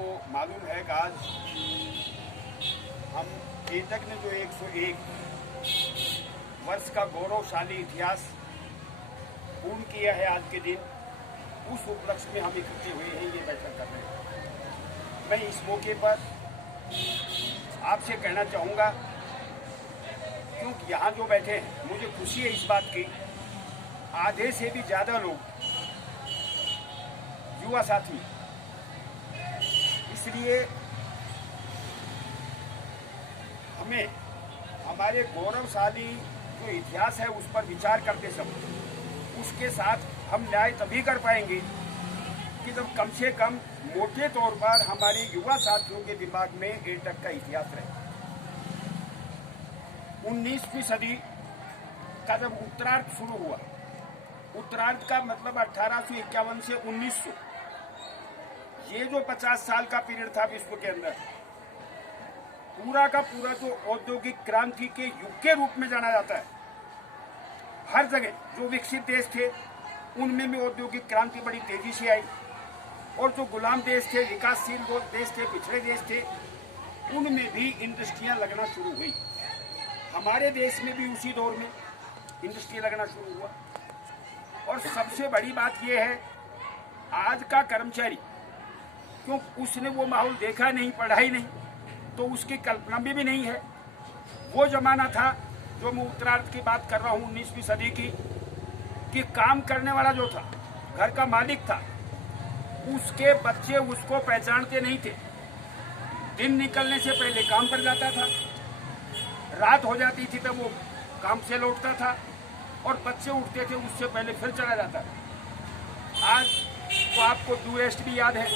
आपको मालूम है कि आज हम एटक ने जो 101 वर्ष का गौरवशाली इतिहास पूर्ण किया है आज के दिन, उस उपलक्ष्य में हम इकट्ठे हुए हैं, ये बैठक कर रहे हैं। मैं इस मौके पर आपसे कहना चाहूँगा, क्योंकि यहाँ जो बैठे हैं मुझे खुशी है इस बात की, आधे से भी ज़्यादा लोग युवा साथी, इसलिए हमें हमारे गौरवशाली जो इतिहास है उस पर विचार करते समय उसके साथ हम न्याय तभी कर पाएंगे कि जब कम से कम मोटे तौर पर हमारे युवा साथियों के दिमाग में एटक का इतिहास रहे। 19वीं सदी का जब उत्तरार्ध शुरू हुआ, उत्तरार्ध का मतलब 1851 से 1900, ये जो 50 साल का पीरियड था विश्व के अंदर, पूरा का पूरा जो औद्योगिक क्रांति के युग के रूप में जाना जाता है। हर जगह जो विकसित देश थे उनमें भी औद्योगिक क्रांति बड़ी तेजी से आई, और जो गुलाम देश थे, विकासशील देश थे, पिछड़े देश थे, उनमें भी इंडस्ट्रियां लगना शुरू हुई। हमारे देश में भी उसी दौर में इंडस्ट्री लगना शुरू हुआ। और सबसे बड़ी बात यह है, आज का कर्मचारी, क्यों उसने वो माहौल देखा नहीं, पढ़ाई नहीं, तो उसकी कल्पना भी नहीं है। वो जमाना था जो मैं उत्तरार्ध की बात कर रहा हूँ 19वीं सदी की, कि काम करने वाला जो था, घर का मालिक था, उसके बच्चे उसको पहचानते नहीं थे। दिन निकलने से पहले काम पर जाता था, रात हो जाती थी तब वो काम से लौटता था, और बच्चे उठते थे उससे पहले फिर चला जाता था। आज तो आपको ड्यूएस्ट भी याद है,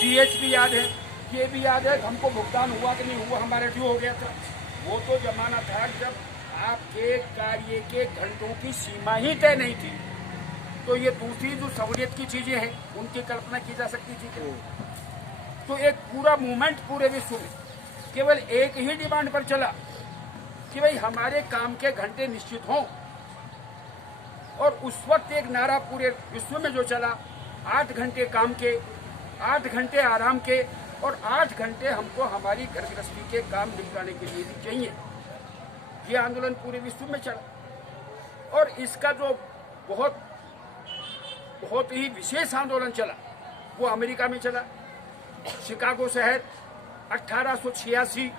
जीएच भी याद है, ये भी याद है हमको भुगतान हुआ कि नहीं हुआ, हमारे ड्यू हो गया था। वो तो जमाना था जब आपके कार्य के घंटों की सीमा ही तय नहीं थी। तो ये दूसरी जो सहूलियत की चीजें हैं उनकी कल्पना की जा सकती थी। तो एक पूरा मूवमेंट पूरे विश्व में केवल एक ही डिमांड पर चला कि भाई हमारे काम के घंटे निश्चित हों। और उस वक्त एक नारा पूरे विश्व में जो चला, 8 घंटे काम के, 8 घंटे आराम के, और 8 घंटे हमको हमारी घर गृहस्थी के काम निपटाने के लिए भी चाहिए। ये आंदोलन पूरे विश्व में चला। और इसका जो बहुत ही विशेष आंदोलन चला वो अमेरिका में चला। शिकागो शहर 1886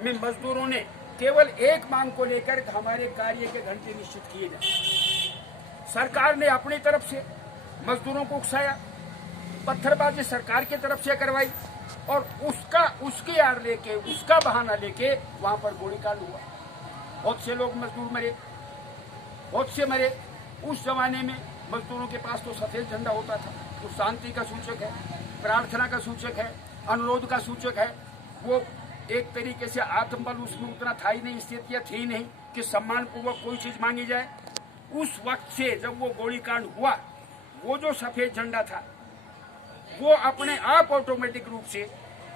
में मजदूरों ने केवल एक मांग को लेकर हमारे कार्य के घंटे निश्चित किए जाए। सरकार ने अपनी तरफ से मजदूरों को उकसाया, पत्थरबाजी सरकार की तरफ से करवाई, और उसकी आड़ लेके, उसका बहाना लेके वहां पर गोलीकांड हुआ। बहुत से लोग मजदूर मरे, बहुत से मरे। उस जमाने में मजदूरों के पास तो सफेद झंडा होता था, जो शांति का सूचक है, प्रार्थना का सूचक है, अनुरोध का सूचक है। वो एक तरीके से आत्मबल उसमें उतना था ही नहीं, स्थितियां थी नहीं कि सम्मानपूर्वक कोई चीज मांगी जाए। उस वक्त से जब वो गोलीकांड हुआ, वो जो सफेद झंडा था वो अपने आप ऑटोमेटिक रूप से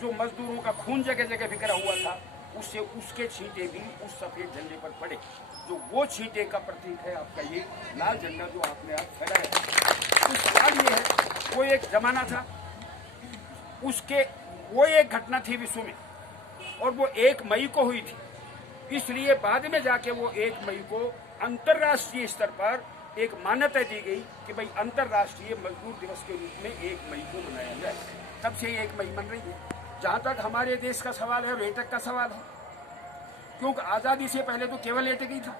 जो मजदूरों का खून जगह जगह बिखरा हुआ था, उससे उसके छींटे भी उस सफेद झंडे पर पड़े। जो वो छींटे का प्रतीक है आपका ये लाल झंडा जो आपने आज फहरा है। तो सवाल ये है, वो एक जमाना था, उसके वो एक घटना थी विश्व में, और वो 1 मई को हुई थी। इसलिए बाद में जाके वो 1 मई को अंतर्राष्ट्रीय स्तर पर एक मान्यता दी गई कि भाई अंतर्राष्ट्रीय मजदूर दिवस के रूप में 1 मई को मनाया जाए। तब से 1 मई मन रही है। जहाँ तक हमारे देश का सवाल है और एटक का सवाल है, क्योंकि आज़ादी से पहले तो केवल एटक ही था।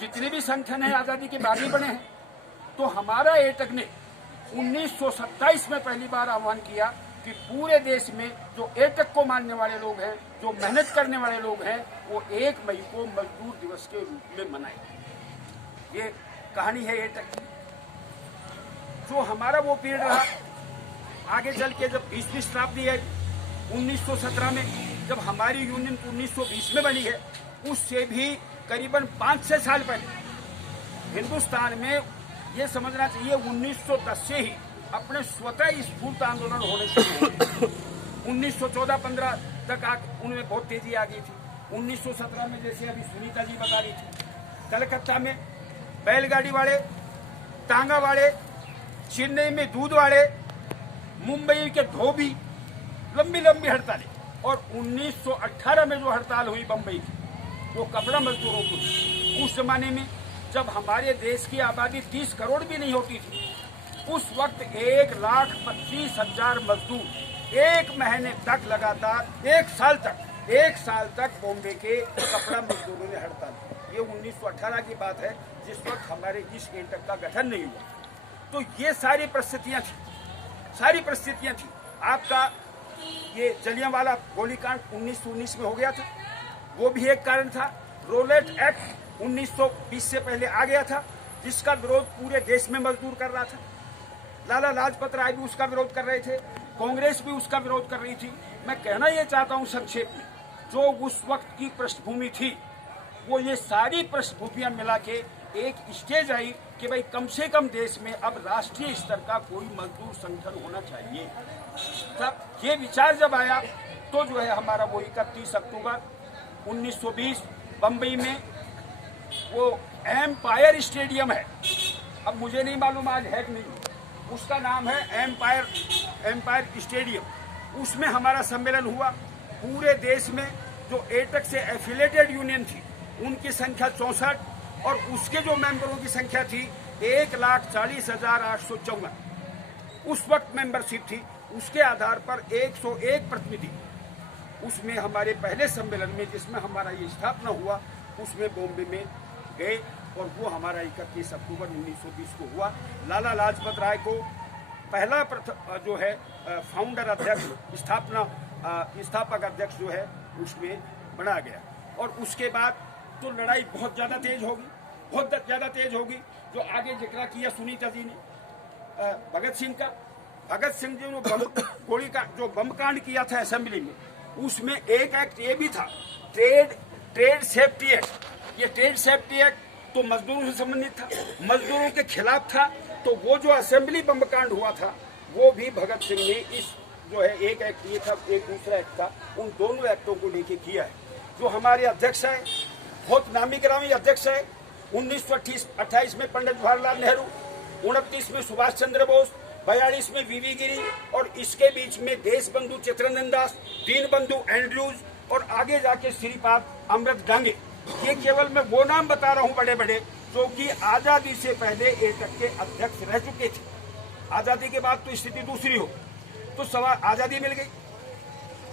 जितने भी संगठन है आज़ादी के बाद ही बने हैं। तो हमारा एटक ने 1927 में पहली बार आह्वान किया कि पूरे देश में जो एटक को मानने वाले लोग हैं, जो मेहनत करने वाले लोग हैं, वो 1 मई को मजदूर दिवस के रूप में मनाएं। ये कहानी है एटक की। जो हमारा वो पीरियड रहा, आगे चल के जब 20वीं शताब्दी है 1917 में, जब हमारी यूनियन 1920 में बनी है, उससे भी करीबन 5-6 साल पहले हिंदुस्तान में ये समझना चाहिए 1910 से ही अपने स्वतः स्फूर्त आंदोलन होने शुरू हुए। 1914-15 तक उनमें बहुत तेजी आ गई थी। 1917 में जैसे अभी सुनीता जी बता रही थी, कलकत्ता में बैलगाड़ी वाले, टांगा वाले, चेन्नई में दूध वाले, मुंबई के धोबी, लंबी लंबी हड़तालें। और 1918 में जो हड़ताल हुई बम्बई की, वो कपड़ा मजदूरों की, उस जमाने में जब हमारे देश की आबादी 30 करोड़ भी नहीं होती थी, उस वक्त 1,25,000 मजदूर एक महीने तक लगातार एक साल तक बॉम्बे के कपड़ा मजदूरों ने हड़ताल की। ये 1918 की बात है, जिस वक्त हमारे इस एटक का गठन नहीं हुआ। तो ये सारी परिस्थितियां थी। आपका ये जलियांवाला गोलीकांड 1919 में हो गया था, वो भी एक कारण था। रोलेट एक्ट 1920 से पहले आ गया था, जिसका विरोध पूरे देश में मजदूर कर रहा था। लाला लाजपत राय भी उसका विरोध कर रहे थे, कांग्रेस भी उसका विरोध कर रही थी। मैं कहना ये चाहता हूं संक्षेप में, जो उस वक्त की पृष्ठभूमि थी, वो ये सारी पृष्ठभूमियां मिला के एक स्टेज आई कि भाई कम से कम देश में अब राष्ट्रीय स्तर का कोई मजदूर संगठन होना चाहिए। तब ये विचार जब आया तो जो है हमारा वो 31 अक्टूबर 1920 बम्बई में वो एम्पायर स्टेडियम है, अब मुझे नहीं मालूम आज है कि नहीं, उसका नाम है एम्पायर स्टेडियम। उसमें हमारा सम्मेलन हुआ। पूरे देश में जो एटक से एफिलेटेड यूनियन थी उनकी संख्या 64 और उसके जो मेंबरों की संख्या थी 1,40,854 उस वक्त मेंबरशिप थी। उसके आधार पर 101 प्रतिनिधि उसमें हमारे पहले सम्मेलन में, जिसमें हमारा ये स्थापना हुआ, उसमें बॉम्बे में गए और वो हमारा 31 अक्टूबर 1920 को हुआ। लाला लाजपत राय को पहला जो है फाउंडर अध्यक्ष, स्थापक अध्यक्ष जो है उसमें बना गया। और उसके बाद तो लड़ाई बहुत ज़्यादा तेज होगी, जो आगे जिक्र किया सुनीता जी ने भगत सिंह जी ने जो बम कांड किया था असेंबली में, उसमें एक एक्ट ये भी था, ट्रेड सेफ्टी एक्ट। ये ट्रेड सेफ्टी एक्ट तो मजदूरों से संबंधित था, मजदूरों के खिलाफ था। तो वो जो असेंबली बम कांड हुआ था, वो भी भगत सिंह ने इस जो है एक एक्ट ये था, एक दूसरा एक्ट था, उन दोनों एक्टों को लेके किया है। जो हमारे अध्यक्ष है, बहुत नामी गिरामी अध्यक्ष है, 1928 में पंडित जवाहरलाल नेहरू, 29 में सुभाष चंद्र बोस, 42 में वीवी गिरी और इसके बीच में देश बंधु चित्तरंजन दास, दीनबंधु एंड्रयूज और आगे जाके श्रीपाद अमृत डांगे। ये केवल मैं वो नाम बता रहा हूँ बड़े बड़े, जो कि आजादी से पहले एटक के अध्यक्ष रह चुके थे। आजादी के बाद तो स्थिति दूसरी हो, तो सवाल आजादी मिल गई,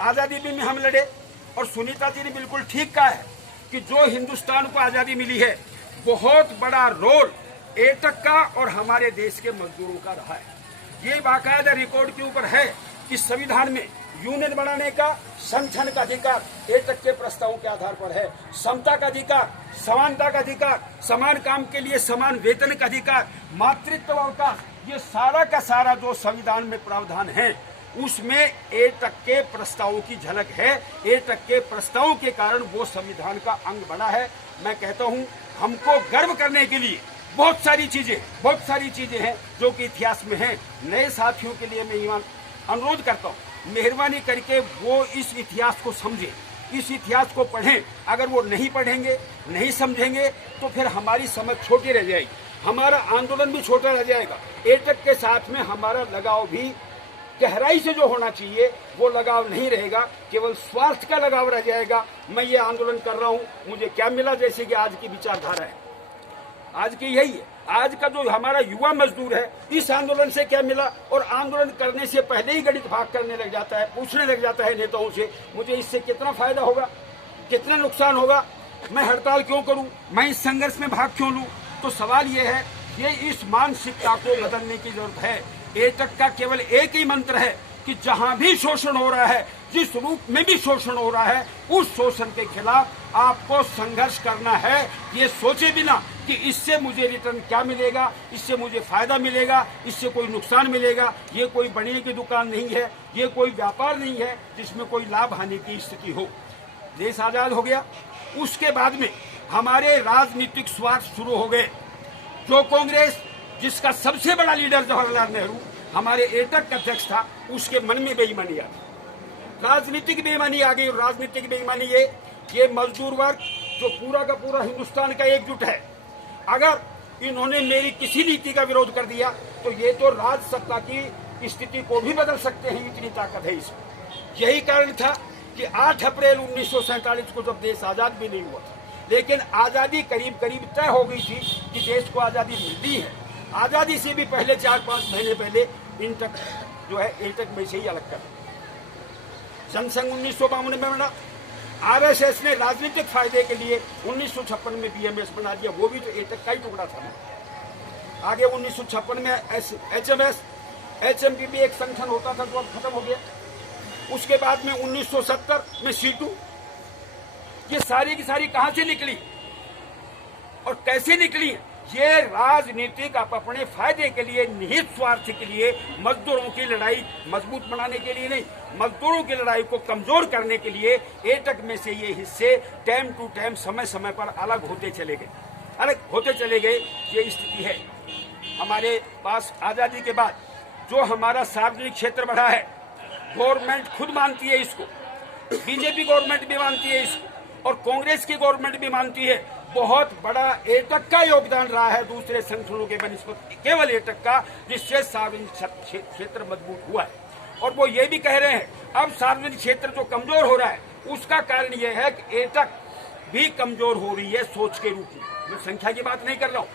आजादी भी में हम लड़े। और सुनीता जी ने बिल्कुल ठीक कहा है कि जो हिंदुस्तान को आजादी मिली है, बहुत बड़ा रोल एटक का और हमारे देश के मजदूरों का रहा है। ये बाकायदा रिकॉर्ड के ऊपर है कि संविधान में यूनियन बनाने का, संगठन का अधिकार एटक के प्रस्तावों के आधार पर है। समता का अधिकार, समानता का अधिकार, समान काम के लिए समान वेतन का अधिकार, मातृत्व अवकाश, ये सारा का सारा जो संविधान में प्रावधान है, उसमें एटक के प्रस्तावों की झलक है। एटक के प्रस्तावों के कारण वो संविधान का अंग बना है। मैं कहता हूं, हमको गर्व करने के लिए बहुत सारी चीजें हैं जो कि इतिहास में हैं। नए साथियों के लिए मैं अनुरोध करता हूं, मेहरबानी करके वो इस इतिहास को समझें, इस इतिहास को पढ़ें। अगर वो नहीं पढ़ेंगे, नहीं समझेंगे, तो फिर हमारी समझ छोटी रह जाएगी, हमारा आंदोलन भी छोटा रह जाएगा। एटक के साथ में हमारा लगाव भी गहराई से जो होना चाहिए वो लगाव नहीं रहेगा, केवल स्वार्थ का लगाव रह जाएगा। मैं ये आंदोलन कर रहा हूँ, मुझे क्या मिला, जैसे कि आज की विचारधारा है, आज की यही है। आज का जो हमारा युवा मजदूर है, इस आंदोलन से क्या मिला, और आंदोलन करने से पहले ही गणित भाग करने लग जाता है, पूछने लग जाता है नेताओं से, मुझे इससे कितना फायदा होगा, कितना नुकसान होगा, मैं हड़ताल क्यों करूं, मैं इस संघर्ष में भाग क्यों लूं। तो सवाल ये है, ये इस मानसिकता को बदलने की जरूरत है। एटक का केवल एक ही मंत्र है कि जहां भी शोषण हो रहा है, जिस रूप में भी शोषण हो रहा है, उस शोषण के खिलाफ आपको संघर्ष करना है। ये सोचे बिना कि इससे मुझे रिटर्न क्या मिलेगा, इससे मुझे फायदा मिलेगा, इससे कोई नुकसान मिलेगा। ये कोई बनिए की दुकान नहीं है, ये कोई व्यापार नहीं है जिसमें कोई लाभ हानि की स्थिति हो। देश आजाद हो गया, उसके बाद में हमारे राजनीतिक स्वार्थ शुरू हो गए। जो कांग्रेस, जिसका सबसे बड़ा लीडर जवाहरलाल नेहरू हमारे एटक का अध्यक्ष था, उसके मन में बेईमानी आ गई, राजनीतिक बेईमानी आ गई। और राजनीतिक बेईमानी ये मजदूर वर्ग जो पूरा का पूरा हिंदुस्तान का एकजुट है, अगर इन्होंने मेरी किसी नीति का विरोध कर दिया तो ये तो राज सत्ता की स्थिति को भी बदल सकते हैं, इतनी ताकत है इसमें। यही कारण था कि 8 अप्रैल 1947 को जब देश आज़ाद भी नहीं हुआ था, लेकिन आज़ादी करीब करीब तय हो गई थी कि देश को आज़ादी मिलती है। आज़ादी से भी पहले 4-5 महीने पहले इंटक जो है एटक में से ही अलग कर जनसंघ 1952 में बना। आरएसएस ने राजनीतिक फायदे के लिए 1956 में बीएमएस बना दिया, वो भी तो एटक का ही टुकड़ा था ना। आगे 1956 में एचएमएस, एचएमपी भी एक संगठन होता था जो अब खत्म हो गया। उसके बाद में 1970 में सीटू। ये सारी की सारी कहां से निकली और कैसे निकली? ये राजनीतिक अपने फायदे के लिए, निहित स्वार्थ के लिए, मजदूरों की लड़ाई मजबूत बनाने के लिए नहीं, मजदूरों की लड़ाई को कमजोर करने के लिए एटक में से ये हिस्से टाइम टू टाइम, समय समय पर अलग होते चले गए। ये स्थिति है। हमारे पास आजादी के बाद जो हमारा सार्वजनिक क्षेत्र बढ़ा है, गवर्नमेंट खुद मानती है इसको, बीजेपी गवर्नमेंट भी मानती है इसको और कांग्रेस की गवर्नमेंट भी मानती है। बहुत बड़ा एटक का योगदान रहा है दूसरे संगठनों के बनिस्बत केवल एटक का, जिससे सार्वजनिक क्षेत्र मजबूत हुआ है। और वो ये भी कह रहे हैं अब सार्वजनिक क्षेत्र जो कमजोर हो रहा है उसका कारण यह है कि एटक भी कमजोर हो रही है सोच के रूप में। मैं संख्या की बात नहीं कर रहा हूँ,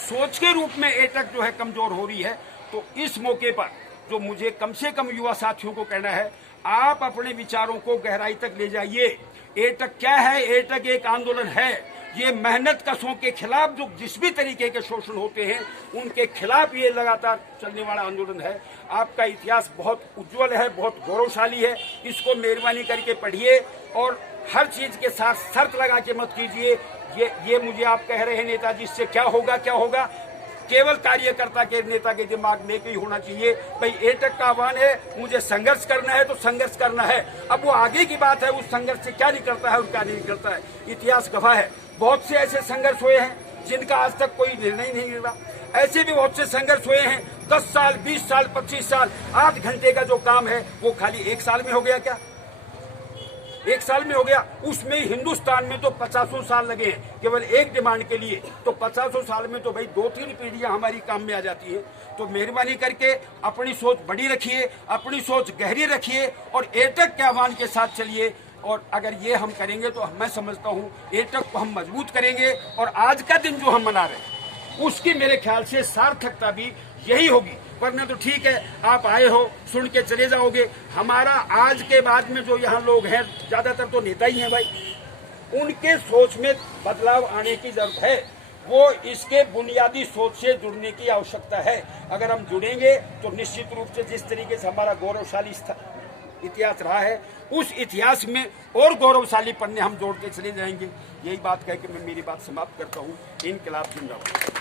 सोच के रूप में एटक जो है कमजोर हो रही है। तो इस मौके पर जो मुझे कम से कम युवा साथियों को कहना है, आप अपने विचारों को गहराई तक ले जाइए। एटक क्या है? एटक एक आंदोलन है। ये मेहनत कशों के खिलाफ जो जिस भी तरीके के शोषण होते हैं उनके खिलाफ ये लगातार चलने वाला आंदोलन है। आपका इतिहास बहुत उज्जवल है, बहुत गौरवशाली है। इसको मेहरबानी करके पढ़िए और हर चीज के साथ शर्त लगा के मत कीजिए। ये मुझे आप कह रहे हैं नेताजी, इससे क्या होगा? केवल कार्यकर्ता के नेता के दिमाग में ही होना चाहिए, भाई एटक का आह्वान है, मुझे संघर्ष करना है तो संघर्ष करना है। अब वो आगे की बात है, उस संघर्ष से क्या निकलता है और क्या नहीं निकलता है। इतिहास गवाह है, बहुत से ऐसे संघर्ष हुए हैं जिनका आज तक कोई निर्णय नहीं मिला। ऐसे भी बहुत से संघर्ष हुए हैं 10 साल, 20 साल, 25 साल, 8 घंटे का जो काम है वो खाली 1 साल में हो गया। क्या 1 साल में हो गया? उसमें हिंदुस्तान में तो 50 साल लगे हैं केवल एक डिमांड के लिए। तो 50 साल में तो भाई 2-3 पीढ़ियां हमारी काम में आ जाती है। तो मेहरबानी करके अपनी सोच बड़ी रखिए, अपनी सोच गहरी रखिए और एटक के आह्वान के साथ चलिए। और अगर ये हम करेंगे तो मैं समझता हूँ एटक को हम मजबूत करेंगे और आज का दिन जो हम मना रहे हैं उसकी मेरे ख्याल से सार्थकता भी यही होगी। वरना तो ठीक है, आप आए हो, सुन के चले जाओगे। हमारा आज के बाद में जो यहाँ लोग हैं, ज्यादातर तो नेता ही हैं भाई, उनके सोच में बदलाव आने की जरूरत है। वो इसके बुनियादी सोच से जुड़ने की आवश्यकता है। अगर हम जुड़ेंगे तो निश्चित रूप से जिस तरीके से हमारा गौरवशाली इतिहास रहा है उस इतिहास में और गौरवशाली पन्ने हम जोड़ते चले जाएंगे। यही बात कह के मैं मेरी बात समाप्त करता हूँ। इनकलाब जिंदाबाद।